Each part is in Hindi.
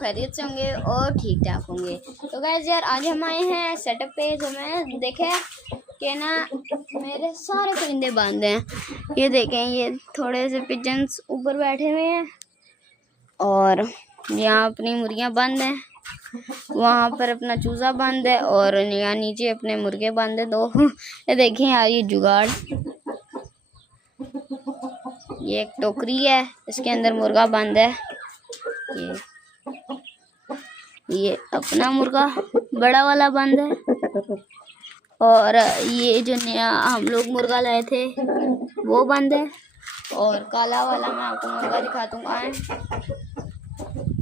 खैरियत से होंगे और ठीक ठाक होंगे। तो गाइस यार आज हम आए हैं सेटअप पे। जो मैं देखे कि ना मेरे सारे परिंदे बंद हैं। ये देखें, ये थोड़े से पिजन्स ऊपर बैठे हुए हैं और यहाँ अपनी मुर्गियाँ बंद हैं, वहाँ पर अपना चूज़ा बंद है और यहाँ नीचे अपने मुर्गे बंद है दो। ये देखें यार, ये जुगाड़, ये एक टोकरी है, इसके अंदर मुर्गा बंद है। ये अपना मुर्गा बड़ा वाला बंद है और ये जो नया हम लोग मुर्गा लाए थे वो बंद है। और काला वाला मैं आपको मुर्गा दिखाता हूँ।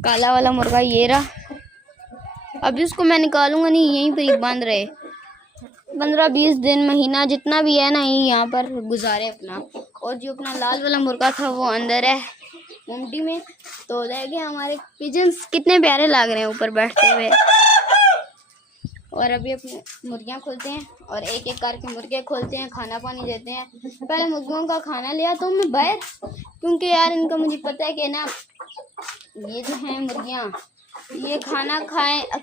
काला वाला मुर्गा ये रहा। अब इसको मैं निकालूंगा नहीं, यहीं पर ही बंद रहे 15-20 दिन, महीना जितना भी है ना, ये यहाँ पर गुजारे अपना। और जो अपना लाल वाला मुर्गा था वो अंदर है उमटी में। तो देखिए हमारे पिजन्स कितने प्यारे लग रहे हैं ऊपर बैठते हुए। और अभी अपनी मुर्गियाँ खोलते हैं और एक एक करके मुर्गे खोलते हैं, खाना पानी देते हैं। पहले मुर्गियों का खाना लिया तो मैं बाहर, क्योंकि यार इनका मुझे पता है कि ना ये जो हैं मुर्गियाँ ये खाना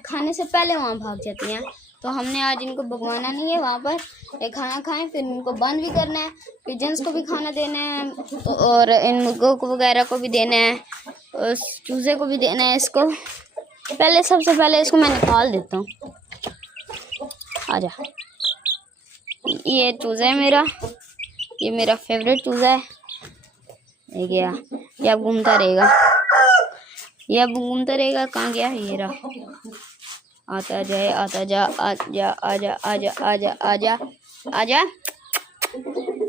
खाने से पहले वहाँ भाग जाती हैं। तो हमने आज इनको भगवाना नहीं है, वहाँ पर ये खाना खाएं, फिर इनको बंद भी करना है, पिजन्स को भी खाना देना है और इन मुर्गों को वगैरह को भी देना है, उस चूज़े को भी देना है। इसको पहले सबसे पहले इसको मैं निकाल देता हूँ। आजा, ये चूज़ा है मेरा, ये मेरा फेवरेट चूज़ा है। ये गया, ये अब घूमता रहेगा, ये अब घूमता रहेगा। कहाँ गया? ये रहा, आता जाए, आता जा, आजा आजा आजा आजा आजा आजा।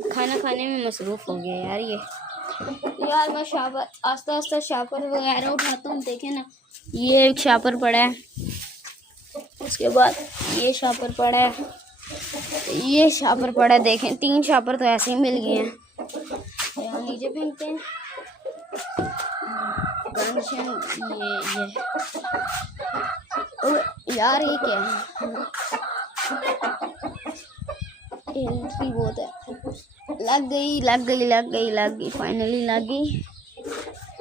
खाना खाने में मसरूफ़ हो गया यार ये। यार मैं शापर आस्ता आस्ता शापर वगैरह उठाता हूँ। देखें ना, ये एक शापर पड़ा है, उसके बाद ये शापर पड़ा है, ये शापर पड़ा है। देखें 3 शापर तो ऐसे ही मिल गए हैं। यहाँ नीचे फेंकते हैं ये यार ये क्या है? की बहुत है। लग गई फाइनली लग गई।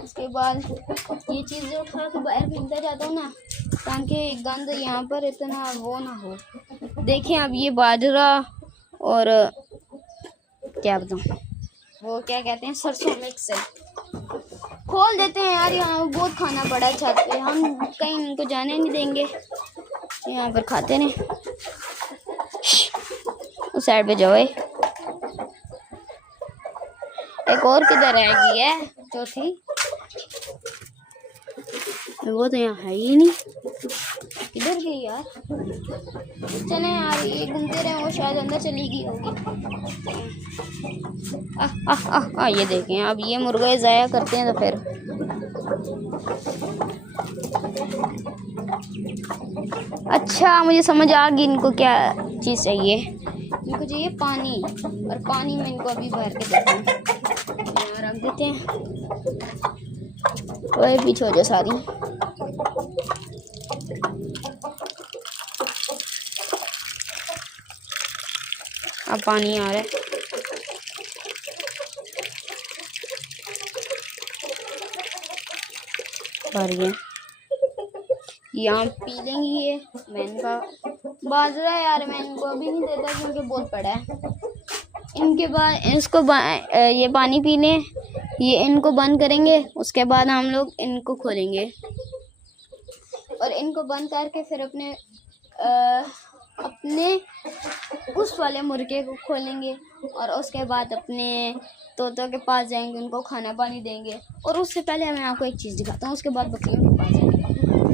उसके बाद ये चीज़ें उठा के बाहर फेंकता जाता हूँ ना, ताकि गंद यहाँ पर इतना वो ना हो। देखें अब ये बाजरा और क्या बताऊँ वो क्या कहते हैं, सरसों मिक्स है। खोल देते हैं यार, यहाँ बहुत खाना पड़ा है छत पे, हम कहीं इनको जाने नहीं देंगे, यहाँ पर खाते नहीं। उस साइड पे जाओ। एक और किधर रह गई है चौथी? वो तो यहाँ है ही नहीं, किधर गई यार? चले यार, ये घूमते रहे, वो शायद अंदर चली गई होगी। ये देखें, अब ये मुर्गे ज़ाया करते हैं तो फिर अच्छा मुझे समझ आ गई इनको क्या चीज़ चाहिए। इनको चाहिए पानी, और पानी में इनको अभी भर के देते हैं, यहाँ रख देते हैं। वही पीछे हो जाए सारी। अब पानी आ रहा है, भर गया। यहाँ पी लेंगी ये। मैं इनका बाजरा यार मैं इनको अभी नहीं देता क्योंकि बहुत पड़ा है। इनके बाद इसको ये पानी पी लें, ये इनको बंद करेंगे, उसके बाद हम लोग इनको खोलेंगे और इनको बंद करके फिर अपने उस वाले मुर्गे को खोलेंगे और उसके बाद अपने तोतों के पास जाएंगे, उनको खाना पानी देंगे। और उससे पहले मैं आपको एक चीज़ दिखाता हूँ, उसके बाद बकरियों के पास जाएंगे।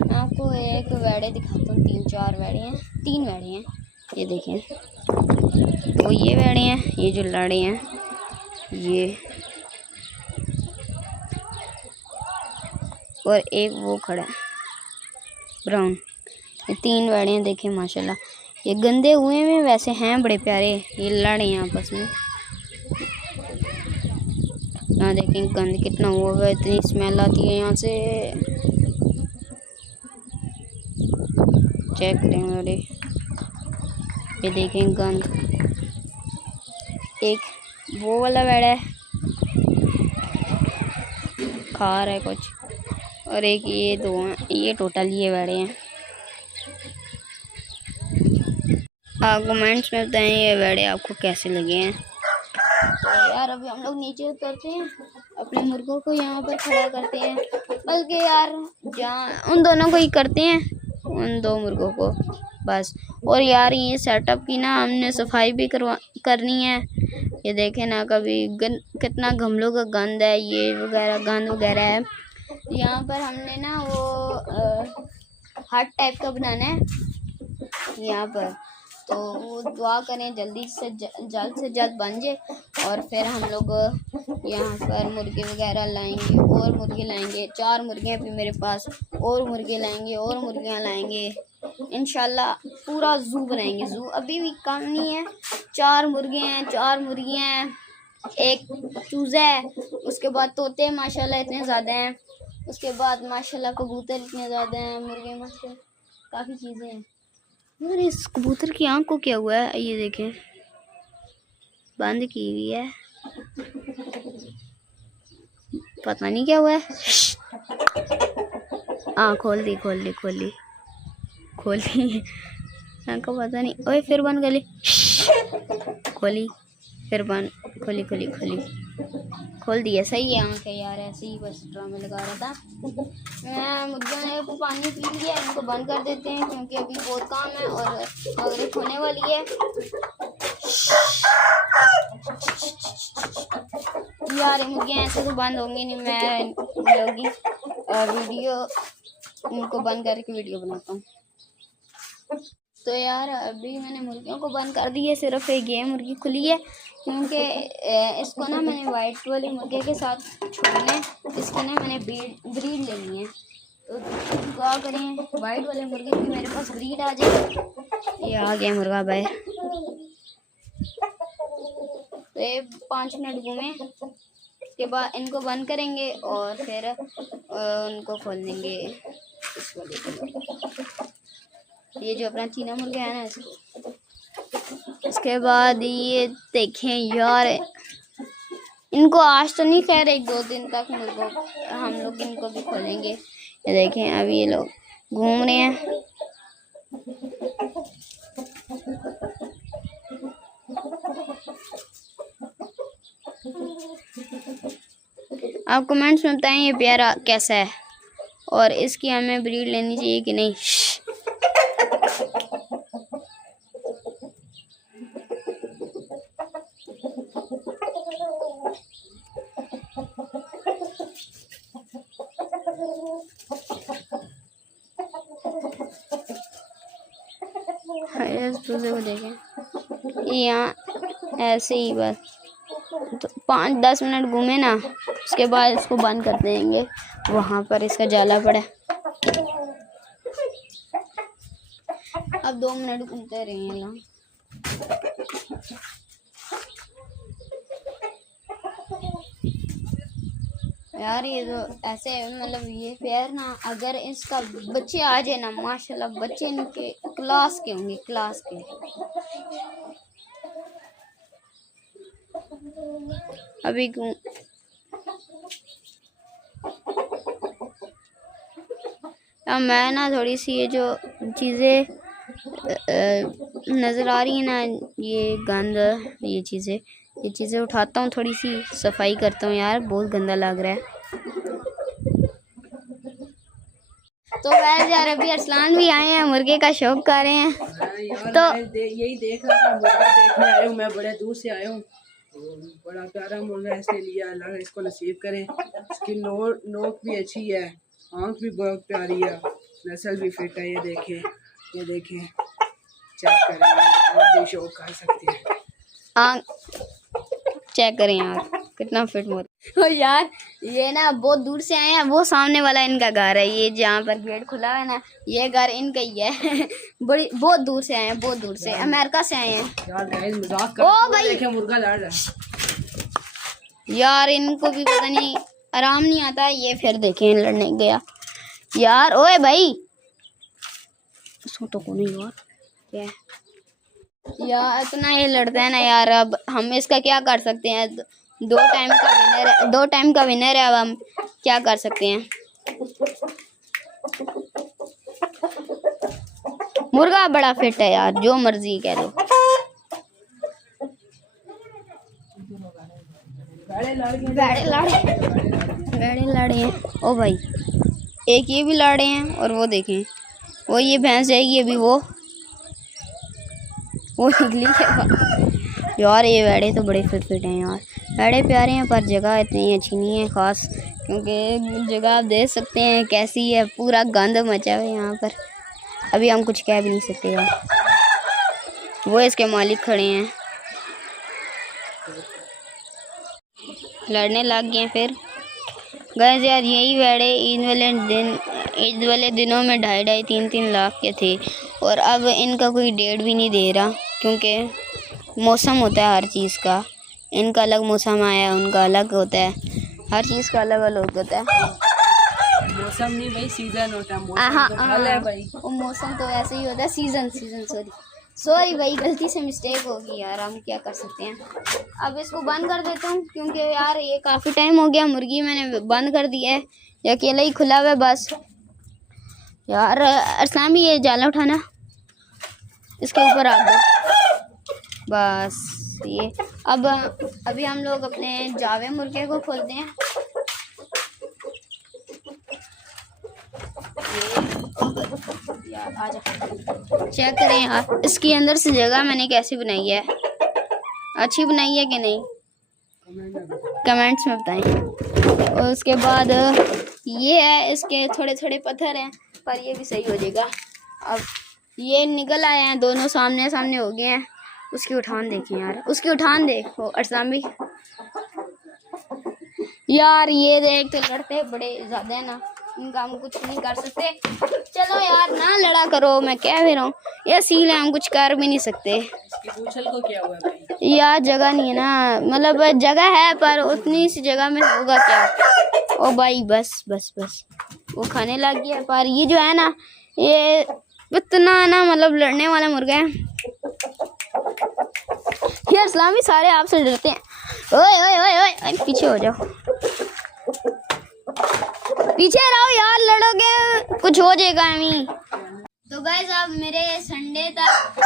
मैं आपको एक वेड़े दिखाता हूँ, 3-4 वेड़े हैं, 3 वेड़े हैं, ये देखें। तो ये वेड़े हैं, ये जो लड़े हैं, ये और एक वो खड़ा है ब्राउन। ये 3 वेड़े हैं, देखें माशाल्लाह। ये गंदे हुए में वैसे हैं बड़े प्यारे, ये लड़े हैं आपस में। यहाँ देखें गंद कितना हुआ है, इतनी स्मेल आती है यहाँ से। चेक करें मेरे, ये देखें गंद। एक वो वाला वेड़ा है, खा रहा है कुछ, और एक ये 2 हैं, ये टोटल ये बैठे हैं। आप कमेंट्स में बताएं ये बैठे आपको कैसे लगे हैं। तो यार अभी हम लोग नीचे उतरते हैं, अपने मुर्गों को यहाँ पर खड़ा करते हैं, बल्कि यार जहाँ उन दोनों को ही करते हैं, उन 2 मुर्गों को बस। और यार ये सेटअप की ना हमने सफाई भी करनी है। ये देखें ना, कभी कितना गमलों का गंद है, ये वगैरह गंद वगैरह है। यहाँ पर हमने ना वो हट टाइप का बनाना है यहाँ पर, तो वो दुआ करें जल्द से जल्द बन जाए। और फिर हम लोग यहाँ पर मुर्गे वगैरह लाएंगे और मुर्गे लाएंगे। 4 मुर्गे हैं अभी मेरे पास, और मुर्गे लाएंगे और मुर्गियाँ लाएंगे। इंशाल्लाह पूरा ज़ू बनाएंगे। ज़ू अभी भी कम नहीं है, 4 मुर्गे हैं, 4 मुर्गियाँ हैं, 1 चूज़ा है, उसके बाद तोते माशाल्लाह इतने ज़्यादा हैं, उसके बाद माशाल्लाह कबूतर इतने ज़्यादा हैं, मुर्गे माशाल्लाह काफ़ी चीज़ें हैं। यार इस कबूतर की आँख को क्या हुआ है, ये देखें बंद की हुई है, पता नहीं क्या हुआ है। खोल दी आँख को पता नहीं। ओए फिर बंद कर ली, खोली फिर बंद, खोली खोल दिया। सही है आँख है यार, ऐसे ही बस ड्रामे लगा रहा था मैं। मुर्गियों ने पानी पी लिया, इनको बंद कर देते हैं क्योंकि अभी बहुत काम है और मगरिब होने वाली है। यार मुर्गियाँ ऐसे तो बंद होंगी नहीं, मैं लोगी वीडियो इनको बंद करके वीडियो बनाता हूँ। तो यार अभी मैंने मुर्गियों को बंद कर दी है, सिर्फ एक ये मुर्गी खुली है क्योंकि इसको ना मैंने वाइट वाले मुर्गे के साथ छोड़ना है, इसकी ना मैंने ब्रीड लेनी है। तो दुआ करें वाइट वाले मुर्गे की मेरे पास ब्रीड आ जाए। ये आ गया मुर्गा भाई। तो ये 5 मिनट घूमे, उसके बाद इनको बंद करेंगे और फिर उनको खोल देंगे। ये जो अपना चीना मुर्गा है ना, इसको उसके बाद ये देखें यार, इनको आज तो नहीं, खैर 1-2 दिन तक मुर्गों हम लोग इनको भी खोलेंगे। ये देखें अभी ये लोग घूम रहे हैं। आप कमेंट्स में बताएं ये प्यारा कैसा है और इसकी हमें ब्रीड लेनी चाहिए कि नहीं। दूसरे को देखें यहाँ ऐसे ही बस तो 5-10 मिनट घूमे ना, उसके बाद इसको बंद कर देंगे। वहाँ पर इसका जाला पड़ा, अब 2 मिनट घूमते रहेंगे ना। यार ये तो ऐसे मतलब ये पेयर ना, अगर इसका बच्चे आ जाए ना माशाल्लाह, बच्चे इनके क्लास के होंगे, क्लास के। अभी मैं ना थोड़ी सी ये जो चीज़ें नज़र आ रही है ना, ये गंद, ये चीज़ें उठाता हूँ, थोड़ी सी सफाई करता हूँ। यार बहुत गंदा लग रहा है। तो वैसे यार अभी अरसलान भी आए हैं, मुर्गे का शौक कर रहे हैं। तो यही देख रहा था, मुर्गा देखने आया हूँ मैं, बड़े दूर से आया हूँ। बड़ा प्यारा मुर्गा इसने लिया, अल्लाह इसको नसीब करें। इसकी नोक भी अच्छी है, आँख भी बहुत प्यारी है, नस्ल भी फिट है। ये देखें चेक करें, आप भी शौक कर सकते हैं। चेक करें यार कितना फिट मुर्गा। और यार ये ना बहुत दूर से आए हैं, वो सामने वाला इनका घर है, ये जहाँ पर गेट खुला है ना, ये घर इनका ही है। बहुत दूर से आए हैं, बहुत दूर से, अमेरिका से आए हैं। ओ भाई मुर्गा लड़ रहा है यार, इनको भी पता नहीं आराम नहीं आता। ये फिर देखें लड़ने गया यार। ओए भाई तो कौन है यार, क्या यार इतना ये लड़ता है ना यार। अब हम इसका क्या कर सकते हैं, 2 टाइम का विनर है, 2 टाइम का विनर है। अब हम क्या कर सकते हैं। मुर्गा बड़ा फिट है यार, जो मर्जी कह लो। भेड़े लड़े हैं। ओ भाई, एक ये भी लड़े हैं और वो देखें, वो ये भैंस जाएगी अभी, वो निकली है यार। ये भेड़े तो बड़े फिट हैं यार। भेड़े प्यारे हैं पर जगह इतनी अच्छी नहीं है ख़ास, क्योंकि जगह आप देख सकते हैं कैसी है, पूरा गंद मचा हुआ है यहाँ पर। अभी हम कुछ कह भी नहीं सकते यार। वो इसके मालिक खड़े हैं, लड़ने लग गए फिर। गैस यार, यही भेड़े ईद वाले दिनों में 2.5-3 लाख के थे, और अब इनका कोई डेट भी नहीं दे रहा, क्योंकि मौसम होता है हर चीज़ का। इनका अलग मौसम आया, उनका अलग होता है, हर चीज़ का अलग अलग होता है। मौसम नहीं भाई, सीजन होता है। मौसम तो फल है भाई। वो मौसम तो ऐसे ही होता है, सीजन सॉरी भाई, गलती से मिस्टेक होगी यार, हम क्या कर सकते हैं। अब इसको बंद कर देता हूँ, क्योंकि यार ये काफ़ी टाइम हो गया। मुर्गी मैंने बंद कर दिया है, ये अकेला ही खुला हुआ है बस। यार अरसलान भी, ये जाला उठाना, इसके ऊपर आ दो बस। ये अभी हम लोग अपने जावे मुर्गे को खोलते हैं। यार आजा, चेक करें यार इसकी अंदर से जगह मैंने कैसी बनाई है, अच्छी बनाई है कि नहीं, कमेंट्स में बताएं। और उसके बाद ये है, इसके थोड़े थोड़े पत्थर हैं, पर ये भी सही हो जाएगा। अब ये निकल आए हैं, दोनों सामने सामने हो गए हैं। उसकी उठान देखें यार, उसकी उठान देखो अरसलान भी। यार ये देख, तो लड़ते बड़े ज़्यादा है ना, इनका हम कुछ नहीं कर सकते। चलो यार ना लड़ा करो, मैं कह भी रहा हूँ, ये सील है, हम कुछ कर भी नहीं सकते। इसकी पूंछल को क्या हुआ भाई? यार जगह नहीं है ना, मतलब जगह है पर उतनी सी जगह में होगा क्या। ओ भाई बस बस बस, वो खाने लग गया। पर ये जो है ना, ये इतना ना मतलब लड़ने वाला मुर्गा है यार। इस्लामी सारे आपसे डरते हैं। ओए ओए ओए ओए, पीछे हो जाओ, पीछे रहो यार, लड़ोगे कुछ हो जाएगा। अमी तो गाइस, आप मेरे संडे तक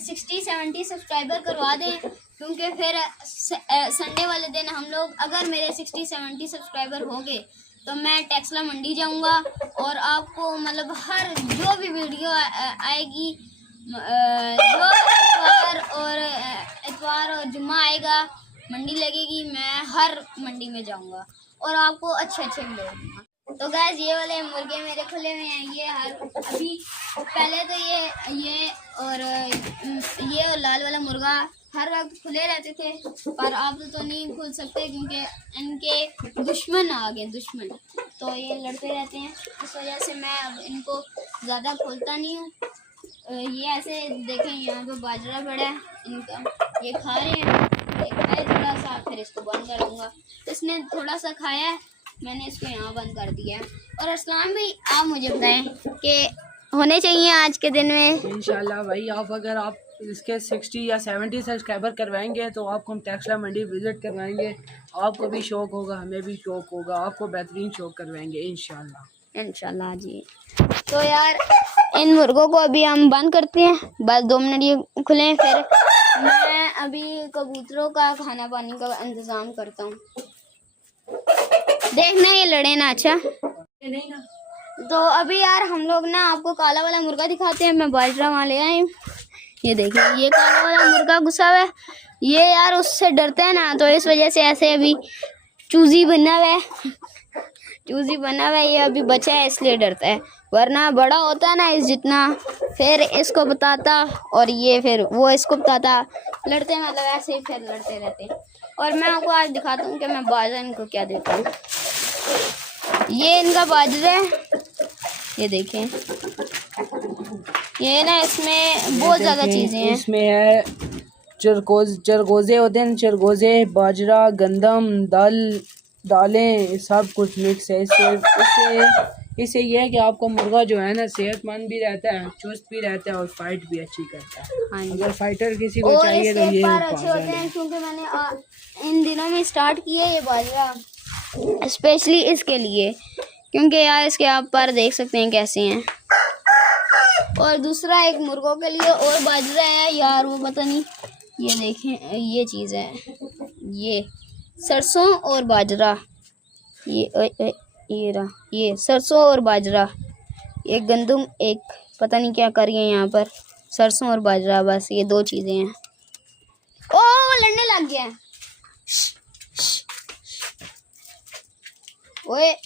60-70 सब्सक्राइबर करवा दें, क्योंकि फिर संडे वाले दिन हम लोग, अगर मेरे 60-70 सब्सक्राइबर हो गए तो मैं टेक्सला मंडी जाऊंगा, और आपको मतलब हर जो भी वीडियो आएगी, जो इतवार और जुम्मा आएगा, मंडी लगेगी, मैं हर मंडी में जाऊंगा और आपको अच्छे वीडियो दूंगा। तो गैस, ये वाले मुर्गे मेरे खुले हुए हैं। ये अभी पहले तो ये और लाल वाला मुर्गा हर वक्त खुले रहते थे, पर अब तो नहीं खुल सकते, क्योंकि इनके दुश्मन आ गए, दुश्मन, तो ये लड़ते रहते हैं। इस वजह से मैं अब इनको ज़्यादा खोलता नहीं हूँ। ये ऐसे देखें, यहाँ पे बाजरा पड़ा है इनका, ये खा रहे हैं, ये खाए थोड़ा सा, फिर इसको बंद कर दूँगा। इसने थोड़ा सा खाया है, मैंने इसको यहाँ बंद कर दिया है। और अरसलान भी, आप मुझे बताएं कि होने चाहिए आज के दिन में इंशाल्लाह भाई। अगर आप इसके 60 या 70 सब्सक्राइबर करवाएंगे तो आपको हम टेक्सला मंडी विज़िट करवाएंगे। आपको भी शौक़ होगा, हमें भी शौक़ होगा, आपको बेहतरीन शौक़ करवाएंगे इंशाल्लाह जी। तो यार इन मुर्गों को अभी हम बंद करते हैं, बस 2 मिनट ये खुले हैं, फिर मैं अभी कबूतरों का खाना पानी का इंतज़ाम करता हूँ। देखना ये लड़े ना, अच्छा नहीं ना। तो अभी यार हम लोग ना आपको काला वाला मुर्गा दिखाते हैं। मैं बाजरा वहाँ ले आई हूँ, ये देखिए, ये काला वाला मुर्गा गुस्सा हुआ है। ये यार उससे डरता है ना, तो इस वजह से ऐसे अभी चूजी बना हुआ है, ये अभी बचा है इसलिए डरता है, वरना बड़ा होता है ना इस जितना, फिर इसको बताता और ये फिर वो इसको बताता, लड़ते मतलब ऐसे ही फिर लड़ते रहते। और मैं आपको आज दिखाता हूँ कि मैं बाजरा इनको क्या देता हूँ। ये इनका बाजरा है, ये देखें, ये ना इसमें बहुत ज़्यादा चीज़ें हैं। इसमें है चरगोजे होते हैं, चरगोजे, बाजरा, गंदम, दालें, सब कुछ मिक्स है। इससे ये है कि आपका मुर्गा जो है ना सेहतमंद भी रहता है, चुस्त भी रहता है और फाइट भी अच्छी करता है। हाँ, अगर फाइटर किसी को चाहिए तो ये अच्छे होते हैं, क्योंकि मैंने इन दिनों में स्टार्ट किया ये बाजरा स्पेशली इसके लिए क्योंकि यार इसके आप पर देख सकते हैं कैसे हैं। और दूसरा एक मुर्गों के लिए और बाजरा है यार, वो पता नहीं, ये देखें ये चीज़ है, ये सरसों और बाजरा, ये रहा, ये सरसों और बाजरा, एक गंदम, एक पता नहीं क्या कर रही है यहाँ पर, सरसों और बाजरा, बस ये दो चीज़ें हैं। ओ वो लड़ने लग गया है, ओए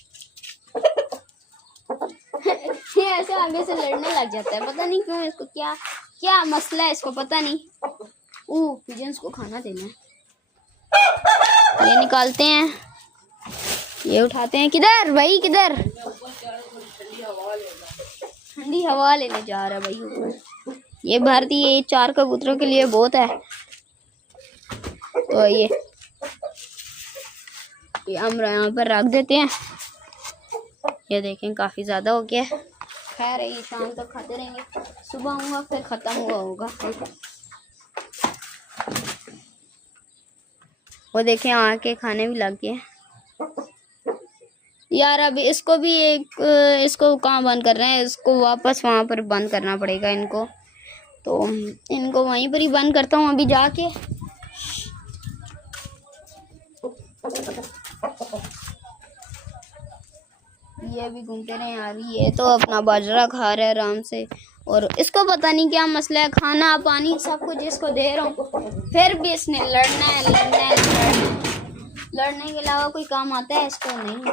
ये ऐसे आगे से लड़ने लग जाता है, पता नहीं क्यों, इसको क्या क्या मसला है इसको, पता नहीं। पिजन्स को खाना देना है। ये निकालते हैं, ये उठाते हैं, किधर भाई किधर, ठंडी हवा लेने जा रहा है भाई ऊपर। ये भारतीय 4 कबूतरों के लिए बहुत है। तो ये हम यहाँ पर रख देते हैं। ये देखें काफ़ी ज़्यादा हो गया। खैर ये शाम तक खाते रहेंगे, सुबह आऊँगा फिर ख़त्म हुआ होगा। वो देखें आके खाने भी लग गए यार। अभी इसको भी इसको कहाँ बंद कर रहे हैं, इसको वापस वहाँ पर बंद करना पड़ेगा इनको, तो इनको वहीं पर ही बंद करता हूँ अभी जाके। ये भी घूमते रहे यार। ये तो अपना बाजरा खा रहा है आराम से, और इसको पता नहीं क्या मसला है, खाना पानी सब कुछ इसको दे रहा हूँ, फिर भी इसने लड़ने के अलावा कोई काम आता है इसको नहीं।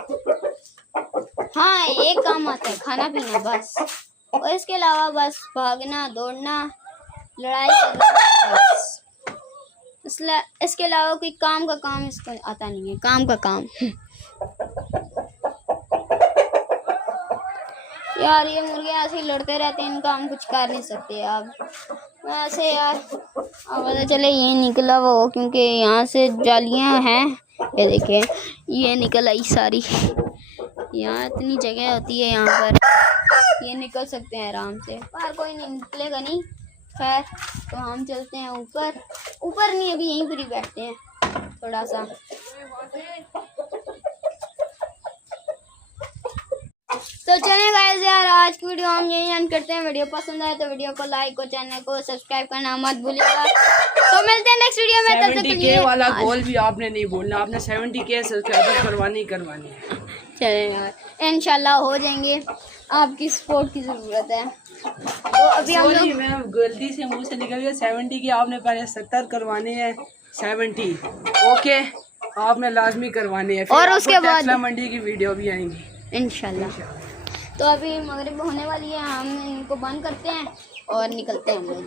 हाँ एक काम आता है, खाना पीना बस, और इसके अलावा बस भागना दौड़ना लड़ाई करना बस। इसके अलावा कोई काम का काम इसको आता नहीं है, काम का काम। यार ये मुर्गे ऐसे ही लड़ते रहते हैं, इनका हम कुछ कर नहीं सकते। अब वैसे यार अब पता चले ये निकला वो, क्योंकि यहाँ से जालियाँ हैं, ये देखें ये निकल आई सारी। यहाँ इतनी जगह होती है यहाँ पर, ये निकल सकते हैं आराम से, पर कोई नहीं निकलेगा नहीं। खैर तो हम चलते हैं ऊपर, ऊपर नहीं अभी यहीं पर ही बैठते हैं थोड़ा सा। तो चलिए गाइस यार आज की वीडियो हम यही एंड करते हैं। वीडियो पसंद आए तो वीडियो को लाइक और चैनल को सब्सक्राइब करना मत भूलिएगा। तो मिलते हैं नेक्स्ट वीडियो में, तब तक के लिए। 70K वाला गोल भी आपने नहीं बोलना, आपने 70K सब्सक्राइबर करवानी है। चलिए यार इंशाल्लाह हो जाएंगे, आपकी सपोर्ट की ज़रूरत है। तो अभी हम लोग, मैं गलती से मुंह से निकल गया, 70K आपने पहले 70 करवाने हैं, 70 ओके आपने लाजमी करवाने हैं, और उसके बाद मंडी की वीडियो भी आएंगी इंशाल्लाह। तो अभी मगरिब होने वाली है, हम इनको बंद करते हैं और निकलते हैं हम लोग।